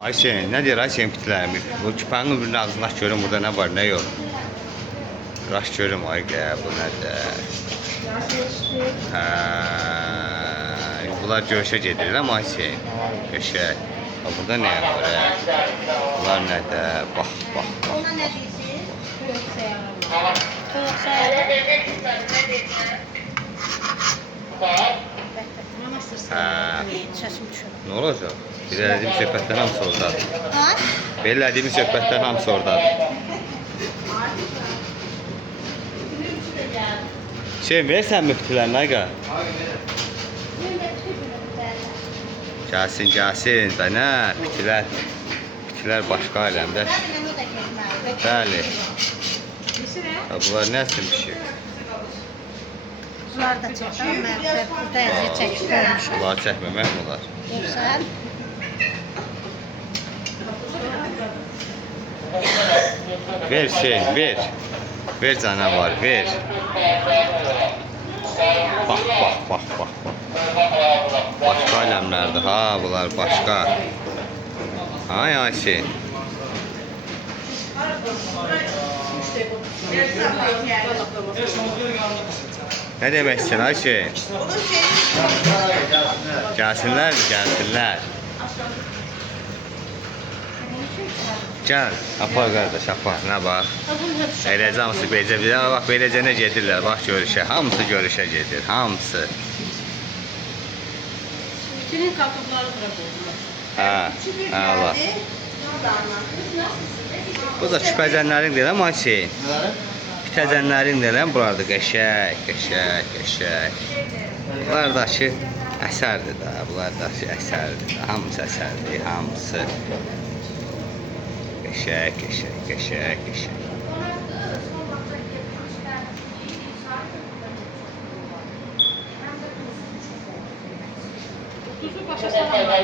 Ayşen, ne diyor Ayşen bitkilerimiz? Bu küpenin birinin ağzını aç görüm burada ne var ne yok. Raş görüm ay bu nedir? Bunlar görüşe gelir ama Ayşen. Görüşe. Burada ne var? Bunlar nedir? Bak. Ona ne diyorsun? Soğuk sayalım. Şaşım düşün. Ne olacak? Belirlediğim söhbətdən hamısı oradadır. Ha? Belirlediğim söhbətdən hamısı oradadır. Verirsən mi bitkilərini ayqa? Gəlsin. Bənə bitkilər başqa aləmdə. Bəli. Bunlar nəsin bir şey? Bunlar da çəkəm, mən burada əziyyət çəkib qoymuşam. Bunları çəkməmək mi olar? Yoxsa Ver ver. Ver canavar, ver. Bak. Başqa aləmlərdir ha, bunlar başqa. Ay Ayşe. Ne demek istiyorsun Ayşe? Gelsinler mi? Gelsinler. Gel. Apar kardeş apar. Ne bak. Eləcə hamısı beləcə bir ama bak beləcə ne gedirlər. Bak görüşə. Hamısı görüşə gedir. Hamısı. bütün kartofları bura qoydular. Allah. Bu da küpəzənlərin deyil ama Ayşe. Bitəzənlərin deyil buralarda qəşək. Bunlardakı əsərdir də. Bunlardakı əsərdir də. Hamısı əsərdir. Hamısı. Qəşək. Tuzu başa salamlar.